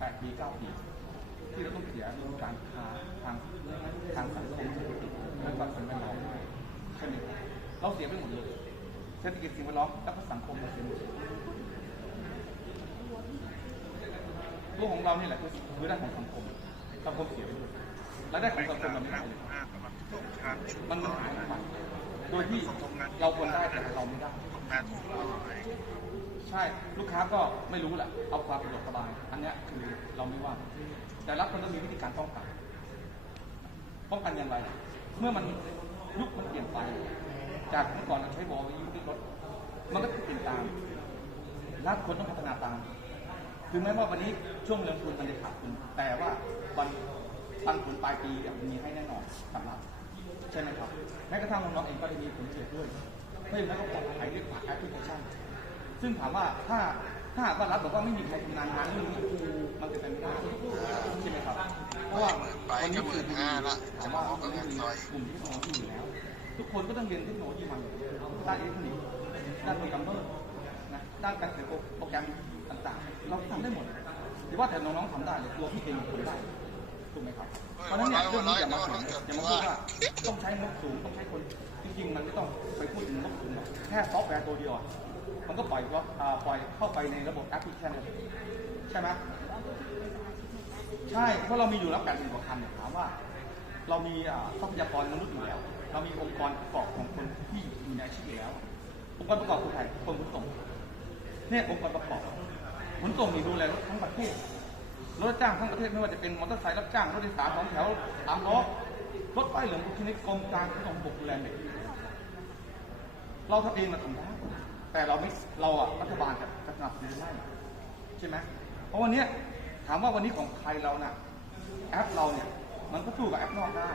แปดปีเก้าปี ที่เราต้องเสียเรื่องการค้าทางทางสังคมเศรษฐกิจและก็สิ่งแวดล้อมใช่ไหมครับเราเสียไปหมดเลยเศรษฐกิจสิ่งแวดล้อมและก็สังคมเราเสียหมดตัวของเรานี่แหละคือคือด้านของสังคมสังคมเสียไปด้วยรายได้ของสังคมเราไม่ได้เลยมันมันหายไปโดยที่เราควรได้แต่เราไม่ได้ ใช่ลูกค้าก็ไม่รู้แหละเอาความสะดวกสบาย อันเนี้ยคือเราไม่ว่า แต่รัฐมันต้องมีวิธีการป้องกัน ป้องกันอย่างไร เมื่อมันยุคมันเปลี่ยนไป จากเมื่อก่อนเราใช้วอลยุคที่รถมันก็เปลี่ยนตามรัฐคนต้องพัฒนาตามถึงแม้ว่าวันนี้ช่วงเงินทุนมันจะขาดทุนแต่ว่าวันปันผลปลายปีเนี่ยมันมีให้แน่นอนสำหรับใช่ไหมครับแม้กระทั่งน้องๆเองก็จะมีผลเสียด้วยไม่อย่างนั้นก็ปลอดภัยด้วยผ่าแอปพลิเคชัน ซึ่งถามว่าถ้าถ้าหากว่ารัฐบอกว่าไม่มีใครทำงานงานเรื่องนี้มันเป็นไปไม่ได้ใช่ไหมครับเพราะว่าวันนี้คือถามว่ามันมีกลุ่มทคโนโลยีอยู่แล้ว ทุกคนก็ต้องเรียนเทคโนโลยีใหม่ด้านอิเล็กทรอนิกส์ด้านโปรแกรมเมอร์นะด้านการเขียนโปรแกรมต่างๆ เราทำได้หมดหรือว่าแต่น้องๆทำได้เลยตัวพี่เองทำได้ถูกไหมครับ เพราะฉะนั้นเนี่ยเรื่องนี้อย่ามาถียงอย่ามาพูดว่าต้องใช้งบสูงต้องใช้คนจริงๆมันไม่ต้องไปพูดถึงงบสูงหรอกแค่ซอฟต์แวร์ตัวเดียว มันก็ปล่อยว่าปล่อยเข้าไปในระบบแอปพลิเคชันใช่ไหมใช่เพราะเรามีอยู่แล้วแปดหมื่นกว่าคันเนี่ยถามว่า เรามีทรัพยากรมนุษย์อยู่แล้ว เรามีองค์กรประกอบของคนที่อยู่ในอาชีพอยู่แล้ว องค์กรประกอบคือใครคนขนส่งเนี่ยองค์กรประกอบขนส่งนี่ดูแลรถทั้งประเทศรถจ้างทั้งประเทศไม่ว่าจะเป็นมอเตอร์ไซค์รับจ้างรถโดยสารสองแถวสามล้อรถป้ายเหลืองทุกชนิดกรมการขนส่งบกดูแลเด็กเราทำเองเราทำได้ แต่เราไม่เราอะรัฐบาลจะจะสนับสนุนได้ใช่ไหมเพราะวันนี้ถามว่าวันนี้ของใครเราน่ะแอปเราเนี่ยมันก็สู้กับแอปนอกได้